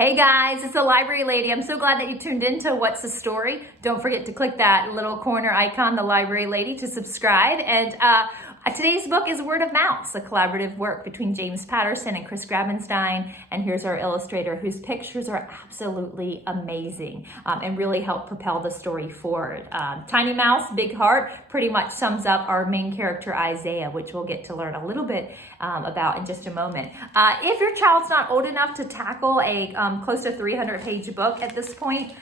Hey guys, it's the Library Lady. I'm so glad that you tuned into What's the Story. Don't forget to click that little corner icon, the Library Lady, to subscribe. And today's book is Word of Mouse, a collaborative work between James Patterson and Grabenstein. And here's our illustrator, whose pictures are absolutely amazing and really help propel the story forward. Tiny Mouse, Big Heart pretty much sums up our main character, Isaiah, which we'll get to learn a little bit about in just a moment. If your child's not old enough to tackle a close to 300-page book at this point,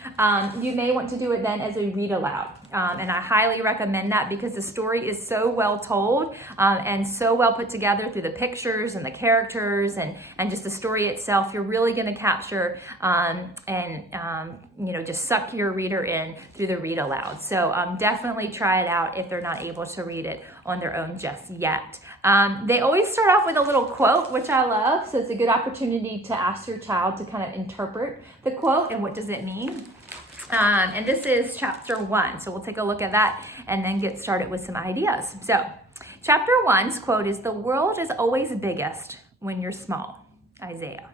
you may want to do it then as a read aloud. And I highly recommend that because the story is so well told and so well put together through the pictures and the characters and just the story itself. You're really going to capture just suck your reader in through the read aloud. So definitely try it out if they're not able to read it on their own just yet. They always start off with a little quote, which I love. So it's a good opportunity to ask your child to kind of interpret the quote and what does it mean. And this is chapter 1. So we'll take a look at that and then get started with some ideas. So chapter 1's quote is, "The world is always biggest when you're small." Isaiah.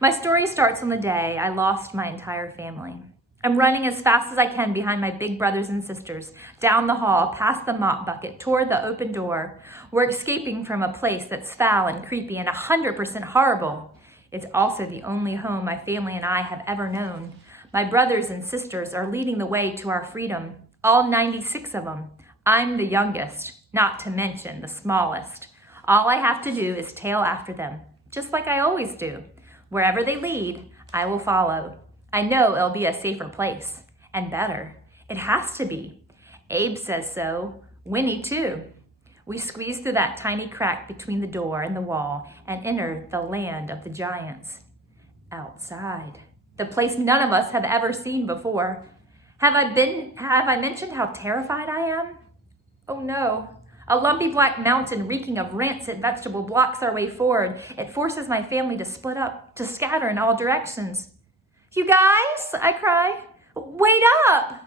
My story starts on the day I lost my entire family. I'm running as fast as I can behind my big brothers and sisters, down the hall, past the mop bucket, toward the open door. We're escaping from a place that's foul and creepy and 100% horrible. It's also the only home my family and I have ever known. My brothers and sisters are leading the way to our freedom, all 96 of them. I'm the youngest, not to mention the smallest. All I have to do is tail after them, just like I always do. Wherever they lead, I will follow. I know it'll be a safer place, and better. It has to be. Abe says so. Winnie, too. We squeeze through that tiny crack between the door and the wall and enter the land of the giants. Outside. The place none of us have ever seen before. Have I mentioned how terrified I am? Oh no. A lumpy black mountain reeking of rancid vegetable blocks our way forward. It forces my family to split up, to scatter in all directions. "You guys," I cry, "wait up!"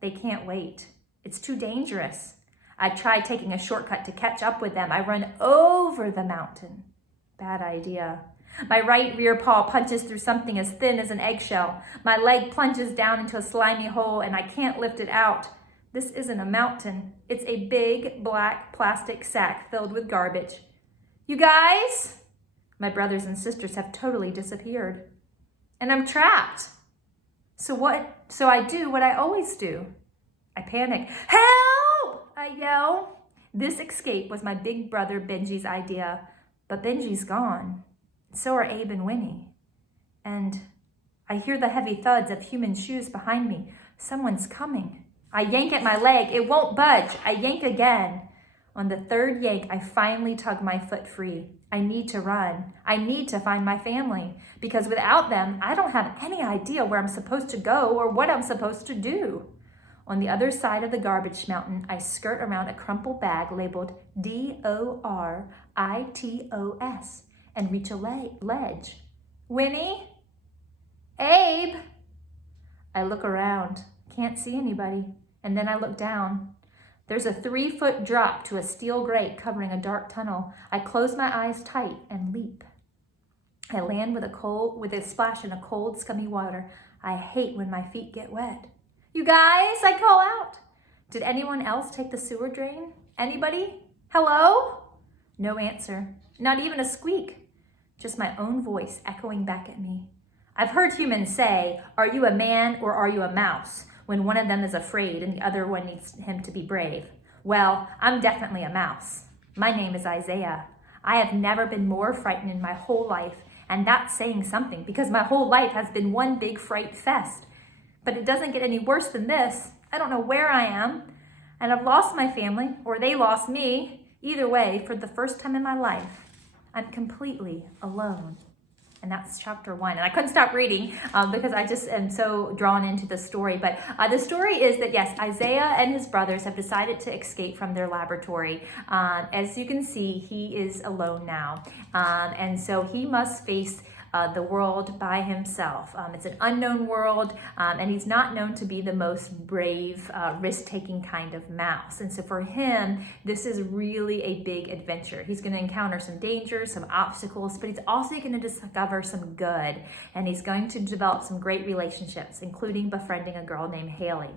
They can't wait. It's too dangerous. I try taking a shortcut to catch up with them. I run over the mountain. Bad idea. My right rear paw punches through something as thin as an eggshell. My leg plunges down into a slimy hole and I can't lift it out. This isn't a mountain. It's a big black plastic sack filled with garbage. "You guys?" My brothers and sisters have totally disappeared. And I'm trapped. So I do what I always do. I panic. "Help!" I yell. This escape was my big brother Benji's idea, but Benji's gone. So are Abe and Winnie. And I hear the heavy thuds of human shoes behind me. Someone's coming. I yank at my leg. It won't budge. I yank again. On the third yank, I finally tug my foot free. I need to run. I need to find my family, because without them, I don't have any idea where I'm supposed to go or what I'm supposed to do. On the other side of the garbage mountain, I skirt around a crumpled bag labeled DORITOS and reach a ledge. "Winnie? Abe?" I look around, can't see anybody, and then I look down. There's a 3-foot drop to a steel grate covering a dark tunnel. I close my eyes tight and leap. I land with a splash in a cold, scummy water. I hate when my feet get wet. "You guys," I call out. Did anyone else take the sewer drain? Anybody? Hello? No answer. Not even a squeak. Just my own voice echoing back at me. I've heard humans say, "Are you a man or are you a mouse?" when one of them is afraid and the other one needs him to be brave. Well, I'm definitely a mouse. My name is Isaiah. I have never been more frightened in my whole life, and that's saying something because my whole life has been one big fright fest. But it doesn't get any worse than this. I don't know where I am, and I've lost my family, or they lost me. Either way, for the first time in my life, I'm completely alone. And that's chapter 1. And I couldn't stop reading because I just am so drawn into the story. But the story is that, yes, Isaiah and his brothers have decided to escape from their laboratory. As you can see, he is alone now. And so he must face the world by himself. It's an unknown world, and he's not known to be the most brave, risk-taking kind of mouse. And so for him, this is really a big adventure. He's going to encounter some dangers, some obstacles, but he's also going to discover some good, and he's going to develop some great relationships, including befriending a girl named Haley.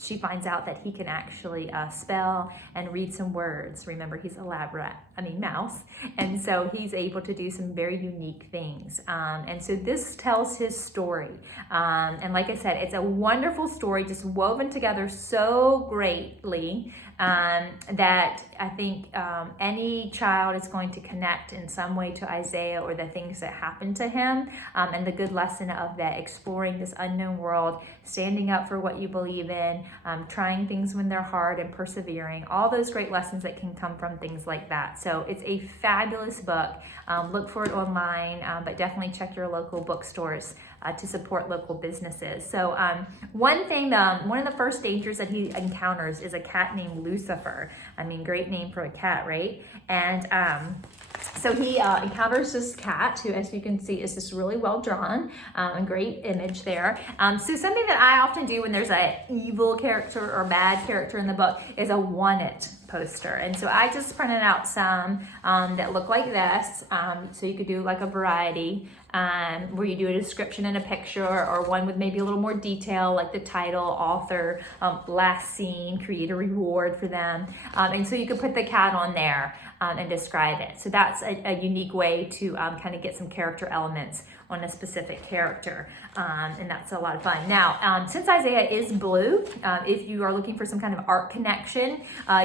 She finds out that he can actually spell and read some words. Remember, he's a mouse. And so he's able to do some very unique things. And so this tells his story. And like I said, it's a wonderful story, just woven together so greatly that I think any child is going to connect in some way to Isaiah or the things that happened to him, and the good lesson of that, exploring this unknown world, standing up for what you believe in, trying things when they're hard and persevering, all those great lessons that can come from things like that. So it's a fabulous book. Look for it online, but definitely check your local bookstores to support local businesses. So one of the first dangers that he encounters is a cat named Lucifer. I mean, great name for a cat, right? And so he encounters this cat who, as you can see, is just really well drawn, a great image there. So something that I often do when there's an evil character or bad character in the book is a want it poster. And so I just printed out some that look like this. So you could do like a variety where you do a description and a picture, or one with maybe a little more detail, like the title, author, last scene, create a reward for them. And so you could put the cat on there and describe it. So that's a unique way to kind of get some character elements on a specific character, and that's a lot of fun. Now, since Isaiah is blue, if you are looking for some kind of art connection,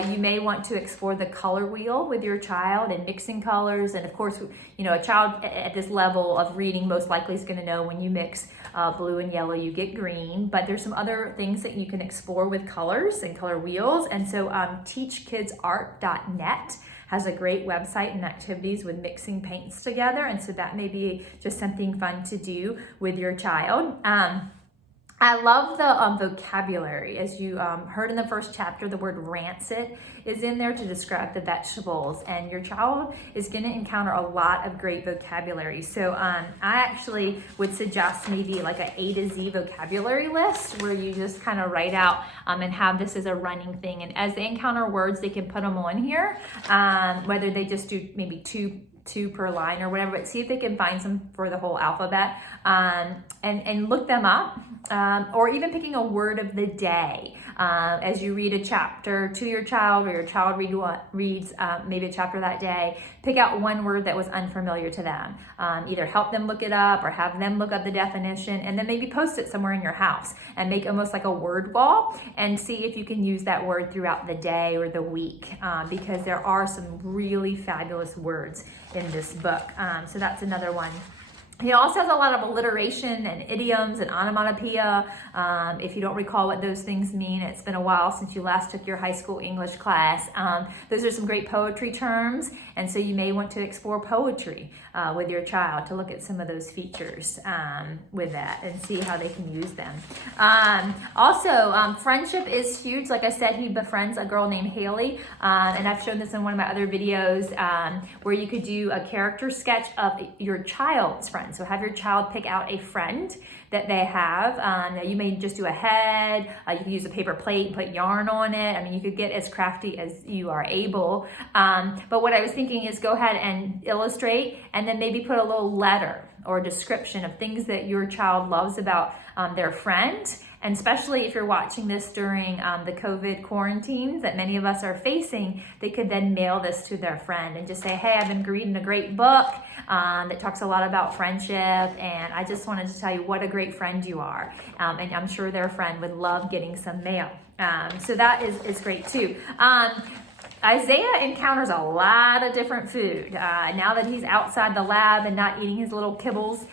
you may want to explore the color wheel with your child and mixing colors. And of course, you know, a child at this level of reading most likely is going to know when you mix blue and yellow, you get green. But there's some other things that you can explore with colors and color wheels. And so teachkidsart.net has a great website and activities with mixing paints together. And so that may be just something fun to do with your child. I love the vocabulary. As you heard in the first chapter, the word rancid is in there to describe the vegetables, and your child is going to encounter a lot of great vocabulary. So I actually would suggest maybe like an A to Z vocabulary list where you just kind of write out and have this as a running thing. And as they encounter words, they can put them on here, whether they just do maybe two per line or whatever, but see if they can find some for the whole alphabet, and look them up, or even picking a word of the day as you read a chapter to your child, or your child reads maybe a chapter that day. Pick out one word that was unfamiliar to them. Either help them look it up or have them look up the definition, and then maybe post it somewhere in your house and make almost like a word wall and see if you can use that word throughout the day or the week, because there are some really fabulous words in this book. So that's another one. He also has a lot of alliteration and idioms and onomatopoeia. If you don't recall what those things mean, it's been a while since you last took your high school English class. Those are some great poetry terms, and so you may want to explore poetry with your child to look at some of those features with that and see how they can use them. Also, friendship is huge. Like I said, he befriends a girl named Haley, and I've shown this in one of my other videos where you could do a character sketch of your child's friend. So have your child pick out a friend that they have. You may just do a head. You can use a paper plate and put yarn on it. I mean, you could get as crafty as you are able. But what I was thinking is go ahead and illustrate, and then maybe put a little letter or description of things that your child loves about their friend. And especially if you're watching this during the COVID quarantines that many of us are facing, they could then mail this to their friend and just say, hey, I've been reading a great book that talks a lot about friendship, and I just wanted to tell you what a great friend you are. And I'm sure their friend would love getting some mail. So that is great too. Isaiah encounters a lot of different food. Now that he's outside the lab and not eating his little kibbles,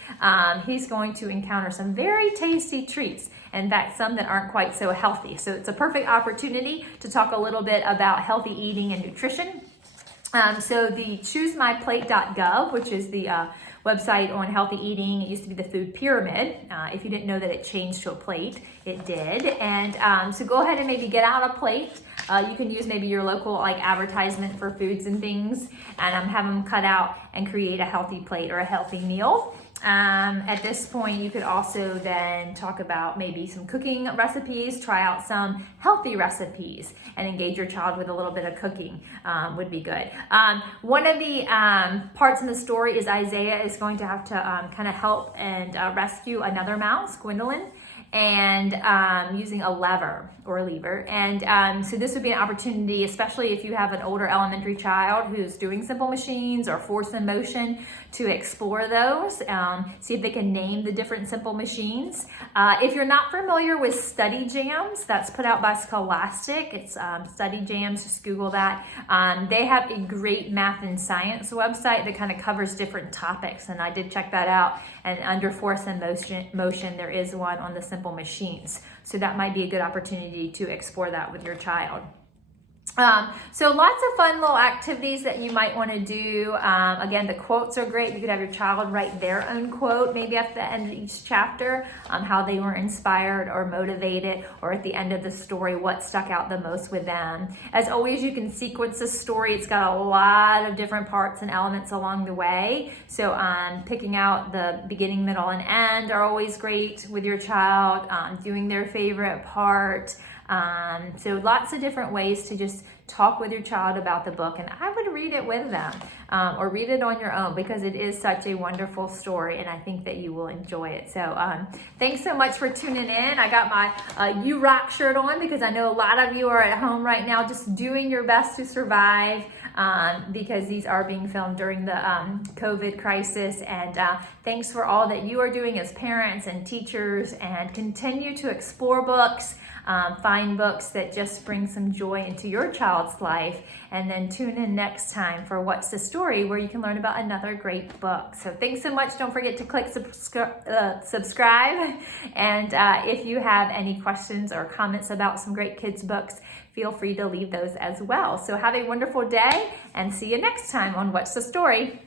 he's going to encounter some very tasty treats. In fact, some that aren't quite so healthy. So it's a perfect opportunity to talk a little bit about healthy eating and nutrition. So the ChooseMyPlate.gov, which is the website on healthy eating. It used to be the Food Pyramid. If you didn't know that it changed to a plate, it did. And so go ahead and maybe get out a plate. You can use maybe your local like advertisement for foods and things, and have them cut out and create a healthy plate or a healthy meal. At this point, you could also then talk about maybe some cooking recipes, try out some healthy recipes, and engage your child with a little bit of cooking would be good. One of the parts in the story is Isaiah is going to have to kind of help and rescue another mouse, Gwendolyn, and using a lever or a lever. And so this would be an opportunity, especially if you have an older elementary child who's doing simple machines or force in motion, to explore those, see if they can name the different simple machines. If you're not familiar with Study Jams, that's put out by Scholastic. It's Study Jams, just Google that. They have a great math and science website that kind of covers different topics, and I did check that out. And under force and motion, there is one on the simple machines. So that might be a good opportunity to explore that with your child. So lots of fun little activities that you might want to do. Again, the quotes are great. You could have your child write their own quote, maybe at the end of each chapter, how they were inspired or motivated, or at the end of the story, what stuck out the most with them. As always, you can sequence the story. It's got a lot of different parts and elements along the way. So picking out the beginning, middle, and end are always great with your child, doing their favorite part. So lots of different ways to just talk with your child about the book, and I would read it with them or read it on your own, because it is such a wonderful story, and I think that you will enjoy it. So thanks so much for tuning in. I got my You Rock shirt on because I know a lot of you are at home right now just doing your best to survive, because these are being filmed during the COVID crisis. And thanks for all that you are doing as parents and teachers, and continue to explore books. Find books that just bring some joy into your child's life, and then tune in next time for What's the Story, where you can learn about another great book. So thanks so much. Don't forget to click subscribe. And if you have any questions or comments about some great kids books, feel free to leave those as well. So have a wonderful day, and see you next time on What's the Story.